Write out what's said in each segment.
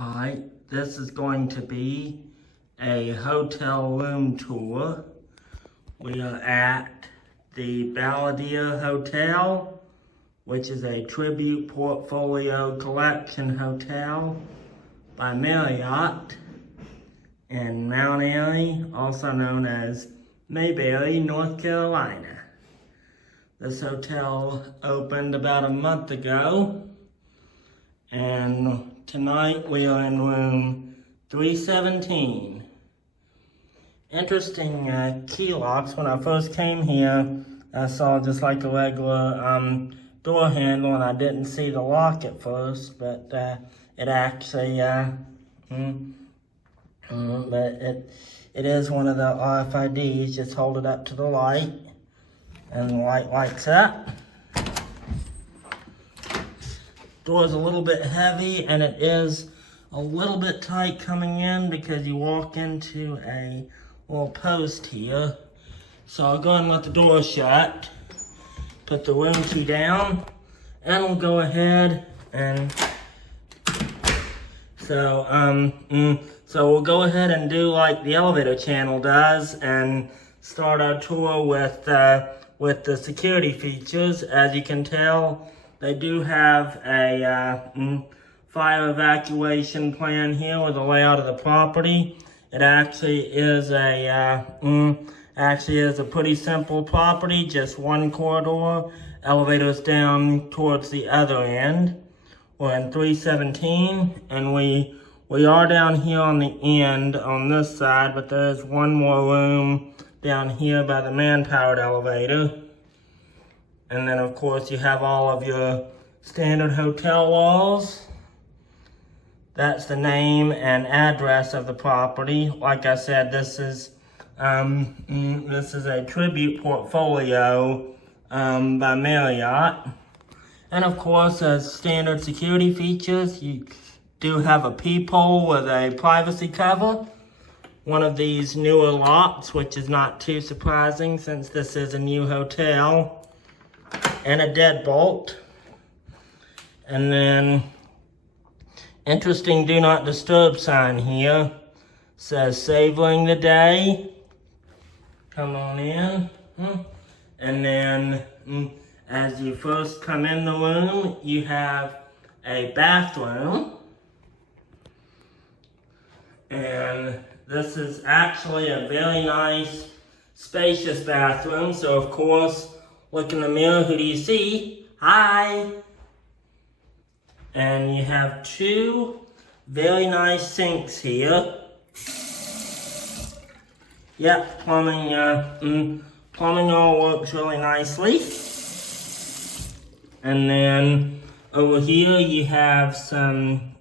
Alright, this is going to be a hotel room tour. We are at the Balladeer Hotel, which is a tribute portfolio collection hotel by Marriott in Mount Airy, also known as Mayberry, North Carolina. This hotel opened about a month ago, and tonight we are in room 317. Interesting key locks. When I first came here, I saw just like a regular door handle, and I didn't see the lock at first, but it actually, but it is one of the RFIDs. Just hold it up to the light, and the light lights up. Door's a little bit heavy, and it is a little bit tight coming in because you walk into a little post here. So I'll go ahead and let the door shut, put the room key down, and we'll go ahead and so we'll go ahead and do like the elevator channel does and start our tour with the security features. As you can tell, they do have a fire evacuation plan here with the layout of the property. It actually is a pretty simple property, just one corridor, elevators down towards the other end. We're in 317, and we are down here on the end on this side, but there is one more room down here by the man-powered elevator. And then, of course, you have all of your standard hotel walls. That's the name and address of the property. Like I said, this is a tribute portfolio by Marriott. And of course, as standard security features, you do have a peephole with a privacy cover. One of these newer locks, which is not too surprising since this is a new hotel. And a deadbolt. And then, interesting do not disturb sign here. Says savoring the day. Come on in. And then, as you first come in the room, you have a bathroom. And this is actually a very nice, spacious bathroom. So of course, look in the mirror, who do you see? Hi! And you have two very nice sinks here. Yep, plumbing all works really nicely. And then over here you have some,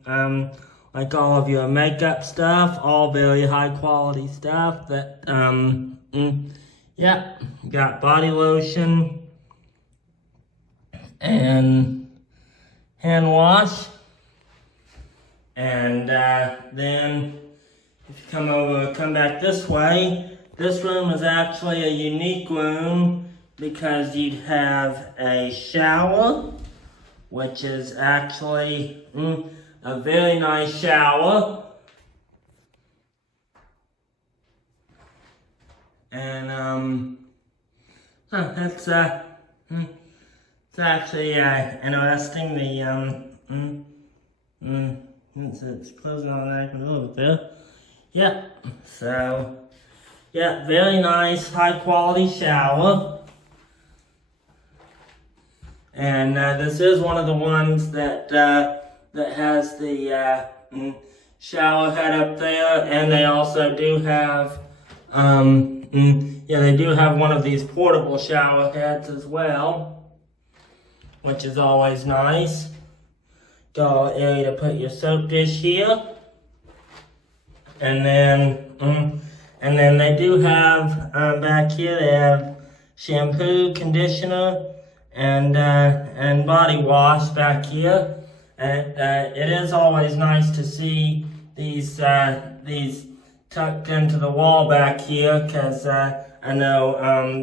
like all of your makeup stuff, all very high quality stuff that, yep, got body lotion and hand wash. And then if you come back this way, this room is actually a unique room because you'd have a shower, which is actually a very nice shower. And it's actually interesting. It's closing on that a little bit there. Yep. So, yeah, very nice, high quality shower. And this is one of the ones that has the shower head up there, and they also do have they do have one of these portable shower heads as well, which is always nice. Got an area to put your soap dish here, and then they do have back here they have shampoo, conditioner, and body wash back here. And it is always nice to see these tucked into the wall back here, because I know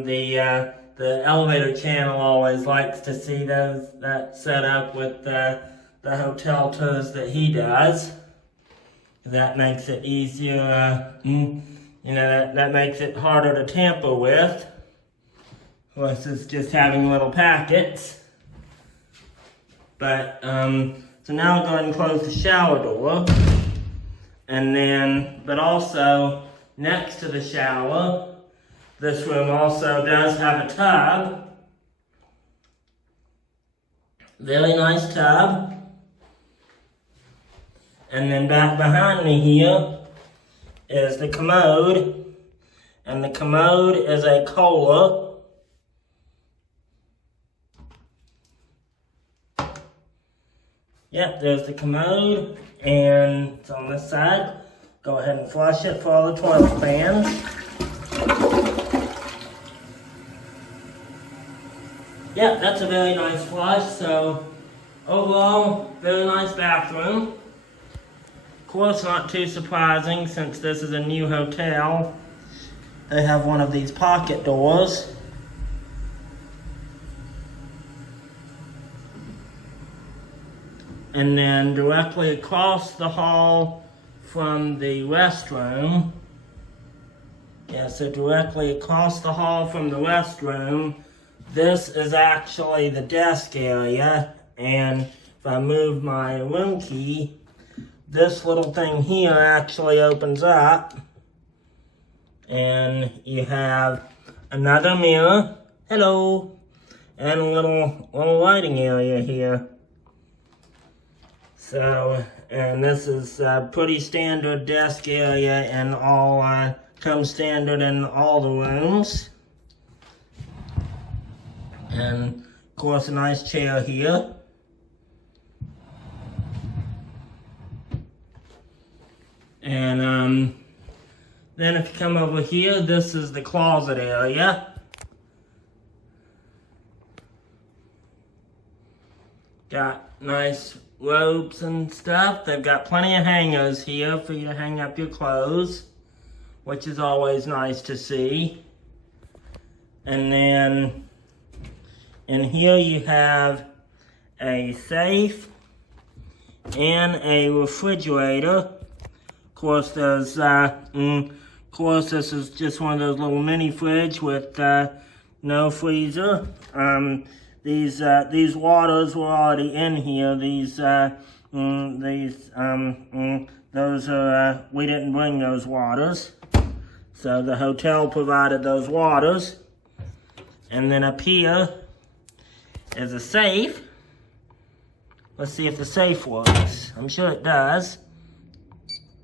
the elevator channel always likes to see that set up with the hotel tours that he does. That makes it easier, that makes it harder to tamper with versus just having little packets. But, so now I'll go ahead and close the shower door. And then, but also, next to the shower, this room also does have a tub. Very nice tub. And then back behind me here is the commode. And the commode is a Kohler. Yep, there's the commode. And it's on this side. Go ahead and flush it for all the toilet fans. Yep, that's a very nice flush. So overall, very nice bathroom. Of course, not too surprising since this is a new hotel. They have one of these pocket doors. And then directly across the hall from the restroom. Yeah, so directly across the hall from the restroom, this is actually the desk area. And if I move my room key, this little thing here actually opens up. And you have another mirror. Hello. And a little lighting area here. So, and this is a pretty standard desk area and all, comes standard in all the rooms. And of course a nice chair here. And then if you come over here, this is the closet area. Got nice robes and stuff. They've got plenty of hangers here for you to hang up your clothes, which is always nice to see. And then in here you have a safe and a refrigerator. Of course, there's this is just one of those little mini fridge with no freezer. These waters were already in here. Those are, we didn't bring those waters. So the hotel provided those waters. And then up here is a safe. Let's see if the safe works. I'm sure it does.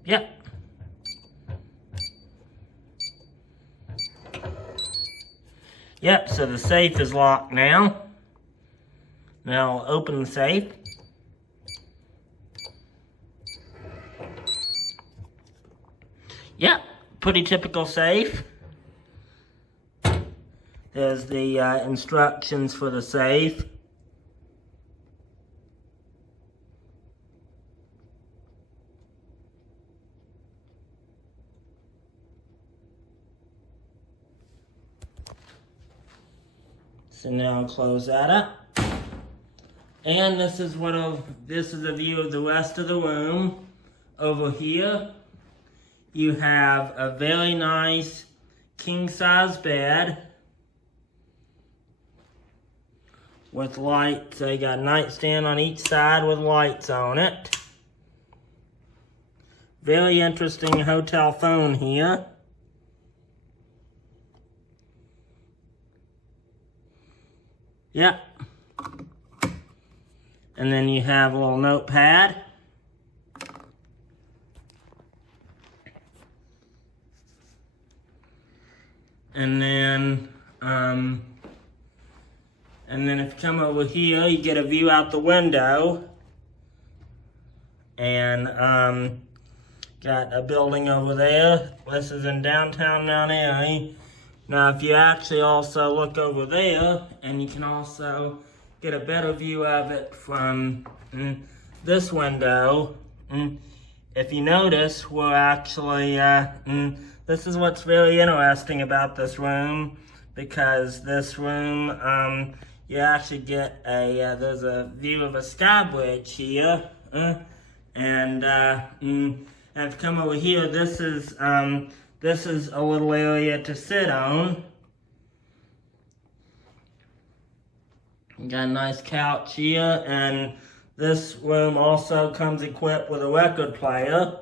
Yep. Yep, so the safe is locked now. Now I'll open the safe. Yep, pretty typical safe. There's the instructions for the safe. So now I'll close that up. And this is a view of the rest of the room. Over here, you have a very nice king-size bed with lights. They got a nightstand on each side with lights on it. Very interesting hotel phone here. Yep. And then you have a little notepad. And then if you come over here, you get a view out the window. And got a building over there. This is in downtown Mount Airy. Now, if you actually also look over there, and you can also get a better view of it from this window. If you notice, we're actually, this is what's very interesting about this room, because this room, you actually get there's a view of a Skybridge here, and And if you come over here, this is a little area to sit on. You got a nice couch here, and this room also comes equipped with a record player.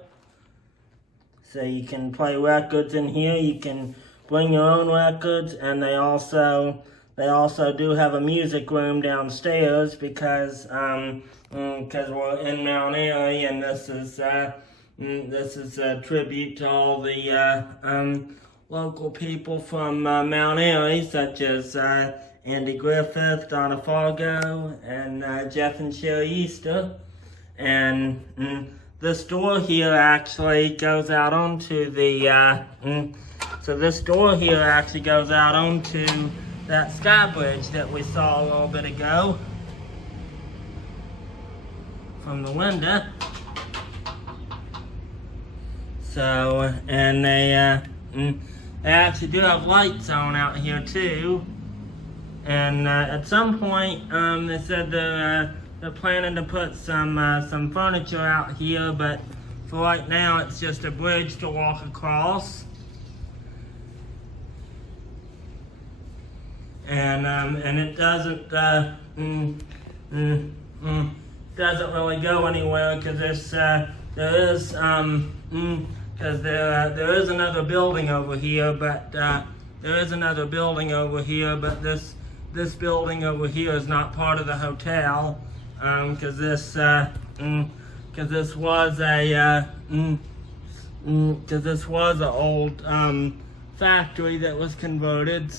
So you can play records in here. You can bring your own records, and they also do have a music room downstairs because we're in Mount Airy, and this is a tribute to all the local people from Mount Airy, such as Andy Griffith, Donna Fargo, and Jeff and Sherry Easter. And this door here actually goes out onto the so this door here actually goes out onto that Skybridge that we saw a little bit ago from the window. So, and they actually do have lights on out here too. And at some point, they said they're planning to put some furniture out here, but for right now, it's just a bridge to walk across. And it doesn't really go anywhere because there is another building over here, but this building over here is not part of the hotel, because this was an old factory that was converted.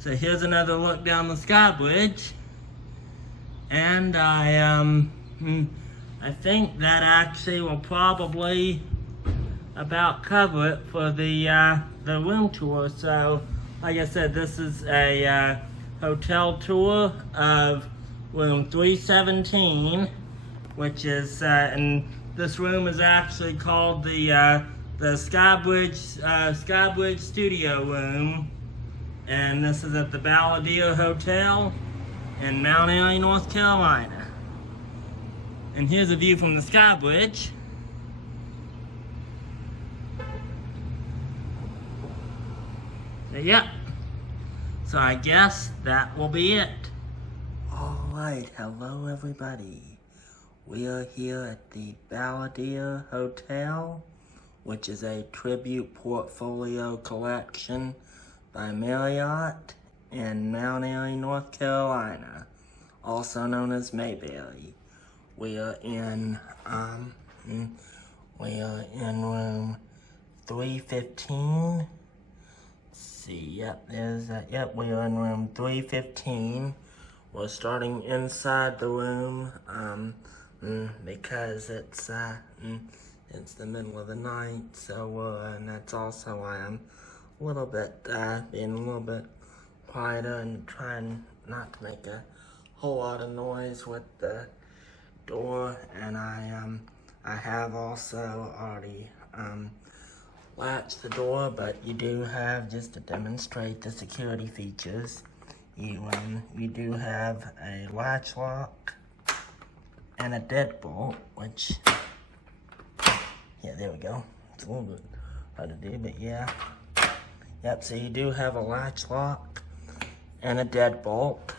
So here's another look down the Skybridge, and I think that actually will probably about cover it for the room tour. So, like I said, this is a hotel tour of room 317, which is, and this room is actually called the Skybridge Studio Room, and this is at the Balladeer Hotel in Mount Airy, North Carolina. And here's a view from the Skybridge. Yep. So I guess that will be it. Alright, hello everybody. We are here at the Balladeer Hotel, which is a tribute portfolio collection by Marriott in Mount Airy, North Carolina, also known as Mayberry. We are in room 315. See, we are in room 315. We're starting inside the room because it's the middle of the night, so and that's also why I'm a little bit being a little bit quieter and trying not to make a whole lot of noise with the door. And I have also already latch the door, but you do have, just to demonstrate the security features, you do have a latch lock and a deadbolt, which, yeah, there we go. It's a little bit hard to do, but yeah. Yep, so you do have a latch lock and a deadbolt,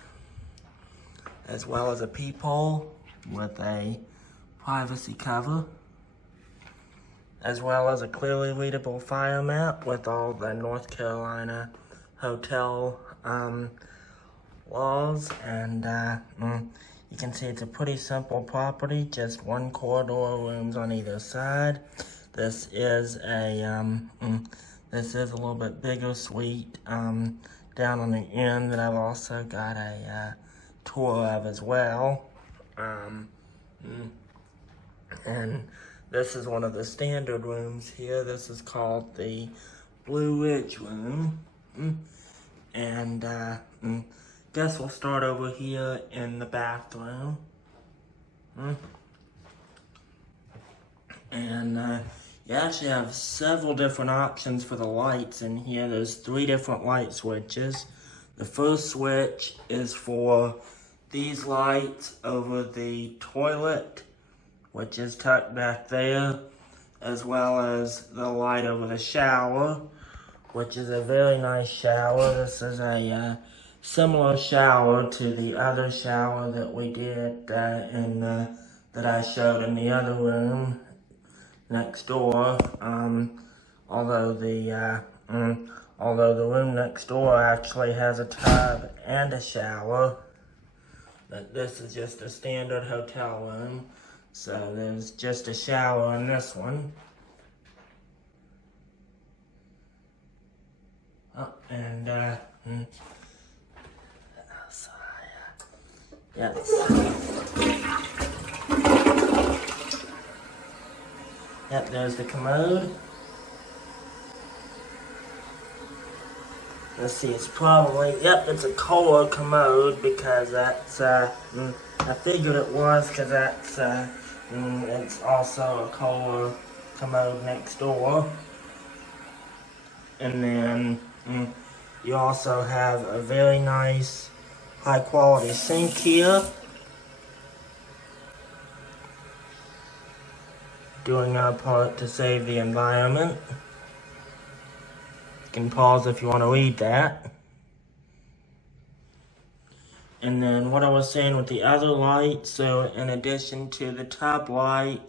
as well as a peephole with a privacy cover, as well as a clearly readable fire map with all the North Carolina hotel laws. And you can see it's a pretty simple property, just one corridor, rooms on either side. This is a little bit bigger suite down on the end that I've also got a tour of as well. And this is one of the standard rooms here. This is called the Blue Ridge Room. And guess we'll start over here in the bathroom. And you actually have several different options for the lights in here. There's 3 different light switches. The first switch is for these lights over the toilet which is tucked back there, as well as the light over the shower, which is a very nice shower. This is a similar shower to the other shower that we did that I showed in the other room next door. Although the room next door actually has a tub and a shower, but this is just a standard hotel room. So there's just a shower in this one. Oh, and so, yes. Yep, there's the commode. Let's see, it's probably, yep, it's a Kohler commode because that's, I figured it was because that's, it's also a Kohler commode next door. And then you also have a very nice high quality sink here. Doing our part to save the environment. You can pause if you want to read that. And then what I was saying with the other light, so in addition to the tub light,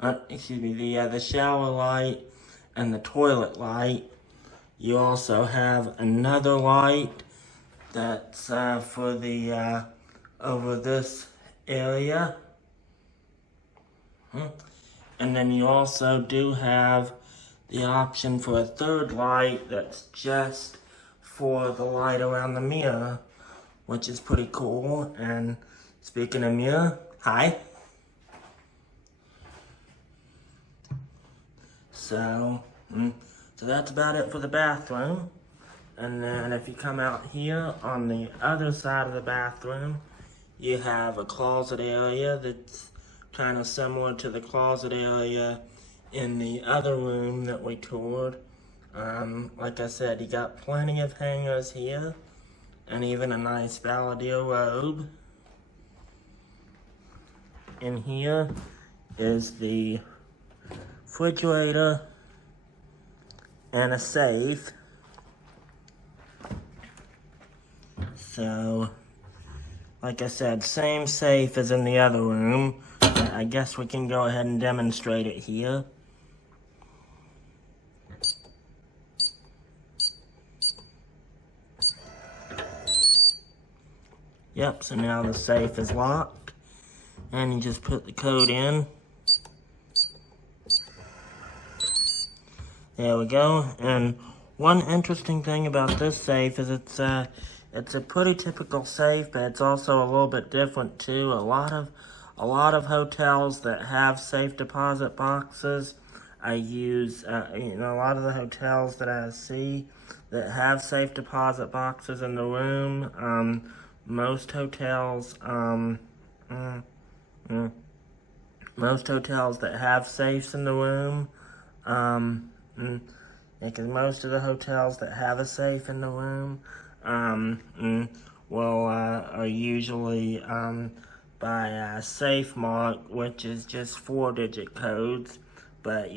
the shower light and the toilet light, you also have another light that's for the over this area. And then you also do have the option for a third light that's just for the light around the mirror, which is pretty cool. And speaking of mirror, hi. So that's about it for the bathroom. And then if you come out here on the other side of the bathroom, you have a closet area that's kind of similar to the closet area in the other room that we toured. Like I said, you got plenty of hangers here, and even a nice Balladeer robe. In here is the refrigerator and a safe. So, like I said, same safe as in the other room. I guess we can go ahead and demonstrate it here. Yep, so now the safe is locked. And you just put the code in. There we go. And one interesting thing about this safe is it's a pretty typical safe, but it's also a little bit different too. A lot of hotels that have safe deposit boxes, a lot of the hotels that I see that have safe deposit boxes in the room, most hotels that have safes in the room, because most of the hotels that have a safe in the room are usually by a safe mark, which is just 4-digit codes. But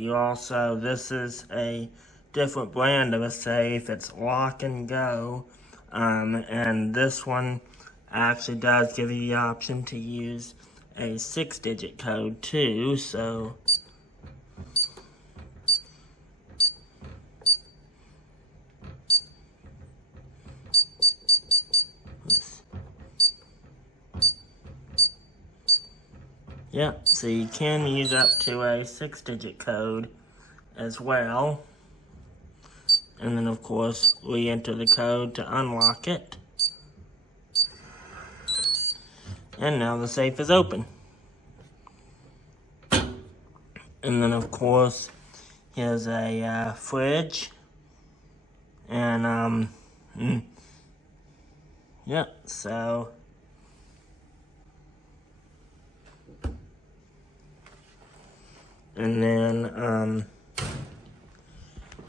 this is a different brand of a safe. It's lock and go, and this one actually does give you the option to use a 6-digit code too. So yeah, so you can use up to a 6-digit code as well. And then of course we enter the code to unlock it. And now the safe is open. And then of course here's a fridge. And yeah, so and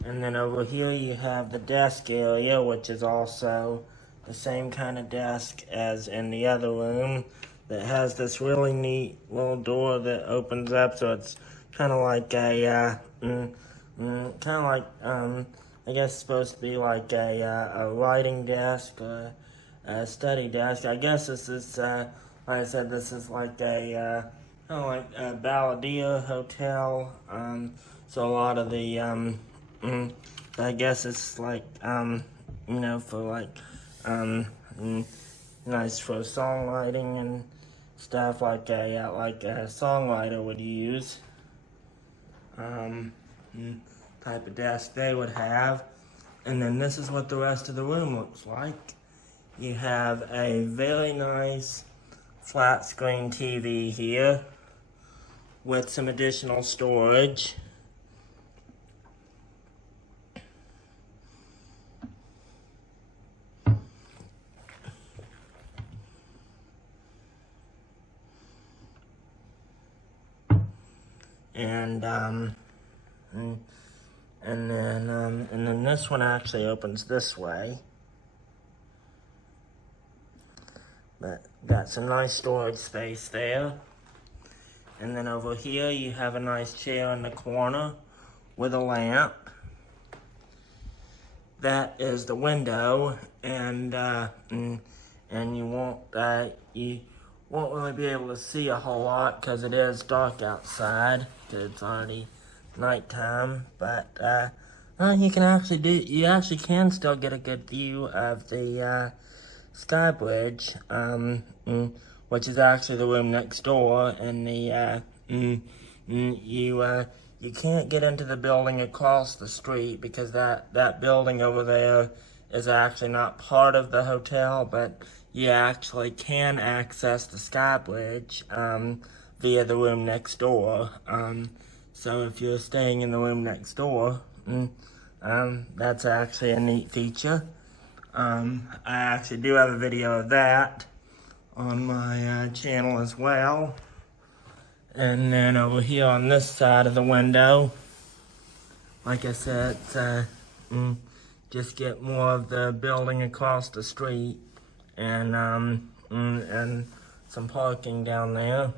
then over here you have the desk area, which is also the same kind of desk as in the other room. that has this really neat little door that opens up, so it's kind of like a I guess it's supposed to be like a writing desk or a study desk. I guess this is like I said, this is like a kind of like a Balladeer hotel. So a lot of the I guess it's like you know, for like nice for songwriting and stuff, like a songwriter would use. Type of desk they would have. And then this is what the rest of the room looks like. You have a very nice flat screen TV here with some additional storage. And then this one actually opens this way. But got some nice storage space there. And then over here you have a nice chair in the corner with a lamp. That is the window, and you won't really be able to see a whole lot because it is dark outside, because it's already nighttime. But you actually can still get a good view of the Skybridge, which is actually the room next door, and you can't get into the building across the street because that building over there is actually not part of the hotel, but you actually can access the Skybridge via the room next door. So if you're staying in the room next door, that's actually a neat feature. I actually do have a video of that on my channel as well. And then over here on this side of the window, like I said, just get more of the building across the street, and some parking down there.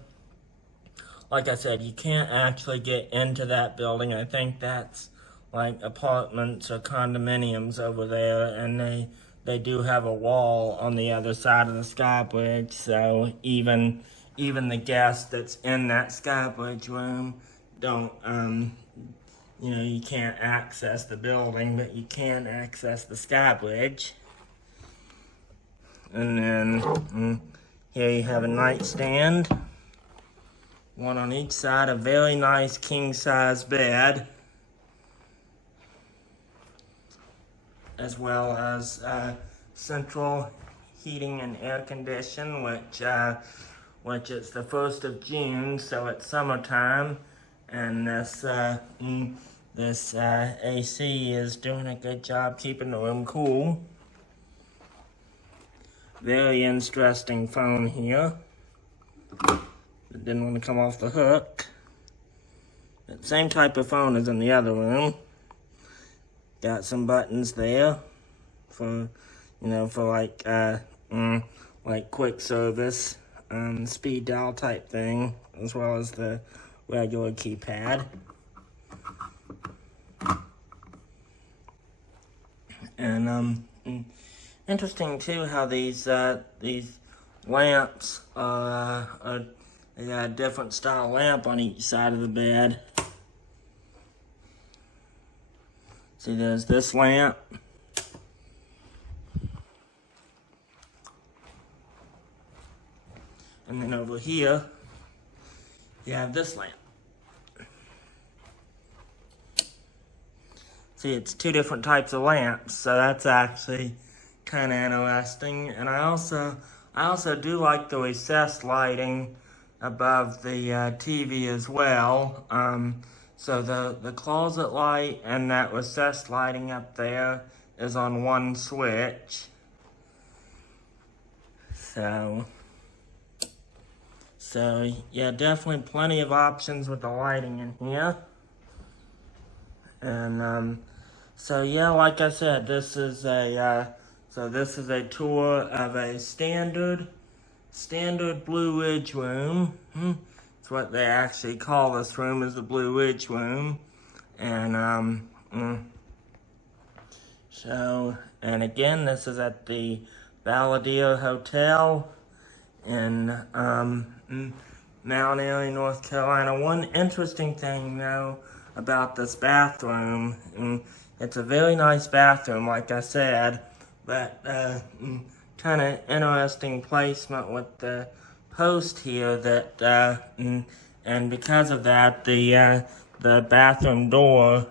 Like I said, you can't actually get into that building. I think that's like apartments or condominiums over there, and they do have a wall on the other side of the Skybridge, so even the guests that's in that Skybridge room don't, you can't access the building, but you can access the Skybridge. And then here you have a nightstand, one on each side, a very nice king-size bed, as well as central heating and air condition, which it's the 1st of June, so it's summertime, and this AC is doing a good job keeping the room cool. Very interesting phone here. It didn't want to come off the hook. But same type of phone as in the other room. Got some buttons there for like quick service, speed dial type thing, as well as the regular keypad. And interesting too how these lamps they got a different style lamp on each side of the bed. See, there's this lamp. And then over here, you have this lamp. See, it's 2 different types of lamps, so that's actually kind of interesting. And I also do like the recessed lighting above the TV as well. So the closet light and that recessed lighting up there is on one switch. So yeah, definitely plenty of options with the lighting in here. And so yeah, like I said, this is a tour of a standard standard Blue Ridge room. That's what they actually call this room, is the Blue Ridge room. And and again, this is at the Balladeer Hotel in Mount Airy, North Carolina. One interesting thing, though, about this bathroom, it's a very nice bathroom, like I said, but kind of interesting placement with the post here that, and because of that, the bathroom door,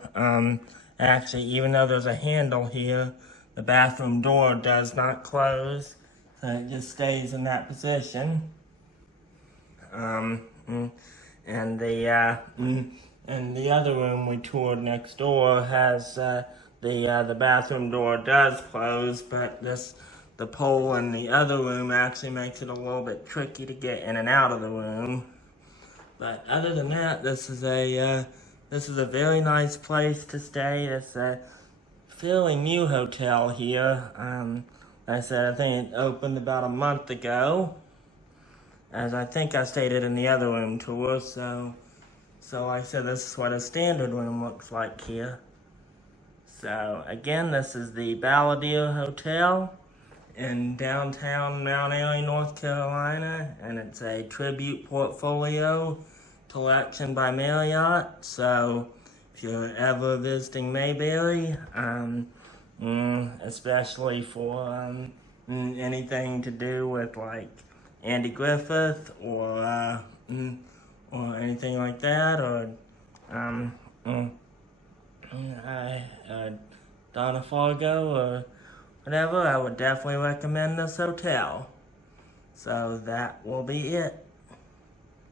actually, even though there's a handle here, the bathroom door does not close, so it just stays in that position. And the other room we toured next door has the bathroom door does close, but the pole in the other room actually makes it a little bit tricky to get in and out of the room. But other than that, this is a very nice place to stay. It's a fairly new hotel here. Like I said, I think it opened about a month ago, as I think I stated in the other room tour. So like I said, this is what a standard room looks like here. So again, this is the Balladeer Hotel in downtown Mount Airy, North Carolina, and it's a tribute portfolio collection by Marriott. So if you're ever visiting Mayberry, especially for anything to do with like Andy Griffith or anything like that, or Donna Fargo or whatever, I would definitely recommend this hotel. So that will be it.